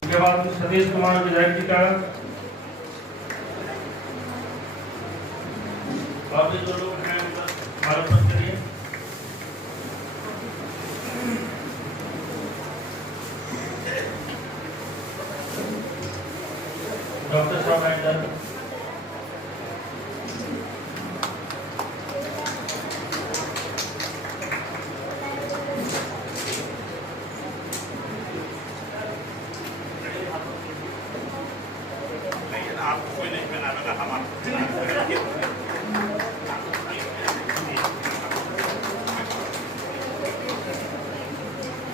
उसके बाद सतीश कुमार विधायक जी का बाकी जो लोग हैं भारत करिए। डॉक्टर साहब हैं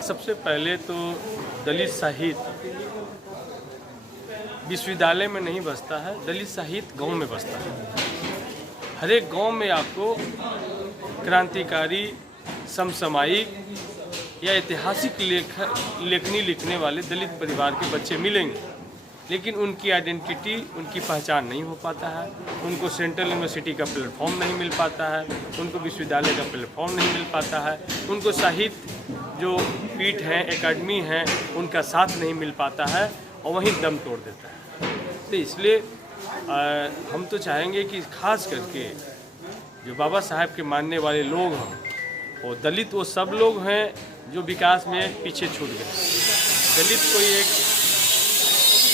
सबसे पहले तो दलित साहित्य विश्वविद्यालय में नहीं बसता है, दलित साहित्य गांव में बसता है। हर एक गांव में आपको क्रांतिकारी, समसामयिक या ऐतिहासिक लेखनी लिखने वाले दलित परिवार के बच्चे मिलेंगे, लेकिन उनकी आइडेंटिटी, उनकी पहचान नहीं हो पाता है। उनको सेंट्रल यूनिवर्सिटी का प्लेटफॉर्म नहीं मिल पाता है, उनको विश्वविद्यालय का प्लेटफॉर्म नहीं मिल पाता है, उनको साहित्य जो पीठ हैं, एकेडमी हैं, उनका साथ नहीं मिल पाता है और वहीं दम तोड़ देता है। तो इसलिए हम तो चाहेंगे कि खास करके जो बाबा साहब के मानने वाले लोग हैं, वो दलित वो सब लोग हैं जो विकास में पीछे छूट गए। दलित कोई एक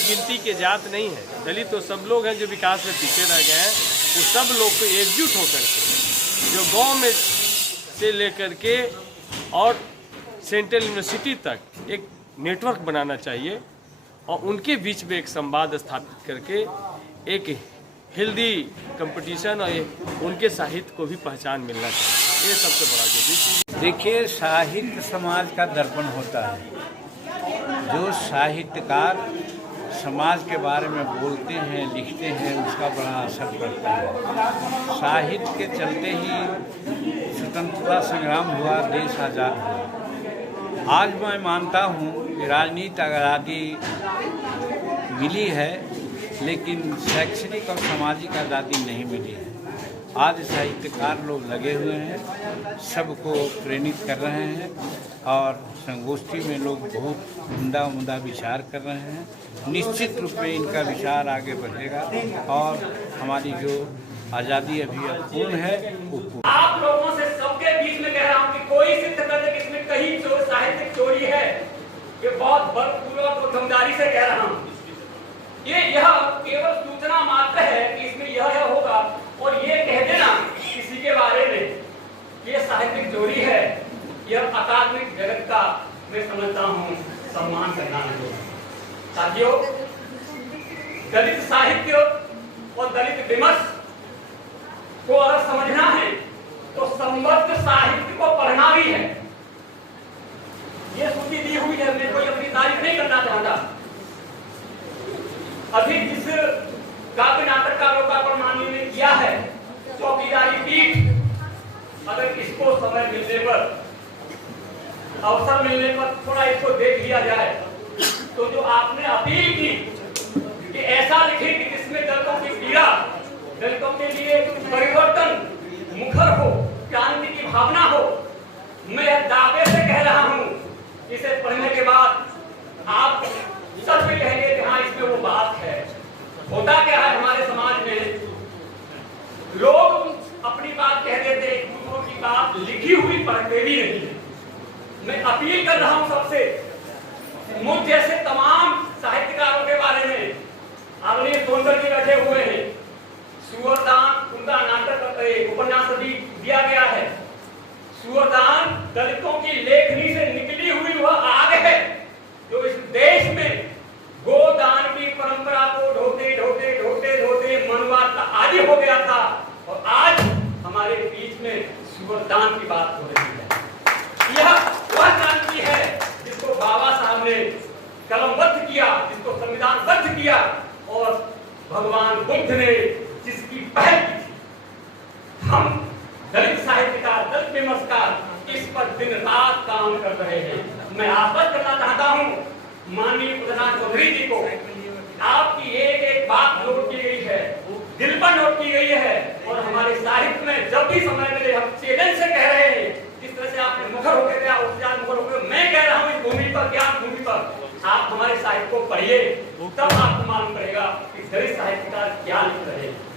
गिनती के जात नहीं है, दलित वो सब लोग हैं जो विकास में पीछे रह गए हैं। वो सब लोग को एकजुट होकर के जो गांव में से लेकर के और सेंट्रल यूनिवर्सिटी तक एक नेटवर्क बनाना चाहिए और उनके बीच में एक संवाद स्थापित करके एक हेल्दी कंपटीशन और उनके साहित्य को भी पहचान मिलना चाहिए। ये सबसे बड़ा जरूरी। देखिए, साहित्य समाज का दर्पण होता है। जो साहित्यकार समाज के बारे में बोलते हैं, लिखते हैं, उसका बड़ा असर पड़ता है। साहित्य के चलते ही स्वतंत्रता संग्राम हुआ, देश आज़ाद हुआ। आज मैं मानता हूँ कि राजनीति आज़ादी मिली है, लेकिन शैक्षणिक और सामाजिक आज़ादी नहीं मिली है। आज साहित्यकार लोग लगे हुए हैं, सबको प्रेरित कर रहे हैं और संगोष्ठी में लोग बहुत उम्दा विचार कर रहे हैं। निश्चित रूप में इनका विचार आगे बढ़ेगा और हमारी जो आज़ादी अभी अपूर्ण है वो पूर्ण। आप लोगों से सबके बीच में कह रहा हूँ कि कोई सिद्ध कर दे कि इसमें कहीं साहित्यिक चोरी है, ये बहुत बलपूर्वक और दमदारी से कह रहा हूँ। यह केवल सूचना मात्र है कि इसमें यह होगा, और ये कह देना किसी के बारे में ये साहित्यिक चोरी है, यह अकादमिक जगत का मैं समझता हूँ सम्मान करना है। साथियों, दलित साहित्य और दलित विमर्श को अगर समझना है तो संबद्ध साहित्य को पढ़ना भी है। ये सूची दी हुई है, मैं कोई अपनी तारीफ नहीं करना चाहता। अभी जिस काव्य नाटक का लोकार्पण माननीय ने किया है, चौकीदारी पीठ, अगर इसको समय मिलने पर, अवसर मिलने पर थोड़ा इसको देख लिया जाए, तो जो आपने अपील की कि ऐसा लिखे कि जिसमें दलितों की पीड़ा, दलितों के लिए परिवर्तन मुखर हो, क्रांति की भावना हो, मैं दावे से कह रहा हूं, इसे पढ़ने के बाद आप सब भी कहेंगे कि हाँ, इसमें वो बात है। होता क्या है हमारे समाज में, लोग अपनी बात कह देते, दूसरों की बात लिखी हुई पढ़ते भी नहीं है। मैं अपील कर रहा हूं सबसे, मुझ जैसे तमाम साहित्यकारों के बारे में आदरणीय सोनकर जी बैठे हुए हैं, सुअरदान उनका नाटक उपन्यास भी दिया गया है। सुअरदान दलितों की लेखनी से निकली हुई वह आग है जो इस देश में गोदान की परंपरा को ढोते ढोते ढोते ढोते मनुवाद का आदि हो गया था, और आज हमारे बीच में सुअरदान की बात हो रही है। यह वह क्रांति है जिसको बाबा साहब ने कलमबद्ध किया, जिसको संविधानबद्ध किया, और भगवान बुद्ध ने जिसकी पहल की थी। हम दलित साहित्यकार, दलित विमर्शकार इस पर दिन रात काम कर रहे हैं। मैं आश्वस्त करना चाहता हूँ माननीय प्रधान चौधरी जी को, आपकी एक एक बात नोट की में जब भी समय मिले हम चैलेंज से कह रहे हैं, जिस तरह से आपने मुखर होकर गया उससे मुखर होकर मैं कह रहा हूँ, इस भूमि पर, ज्ञान भूमि पर आप हमारे साहित्य को पढ़िए, तब आपको मालूम पड़ेगा कि दलित साहित्यकार क्या लिख रहे हैं।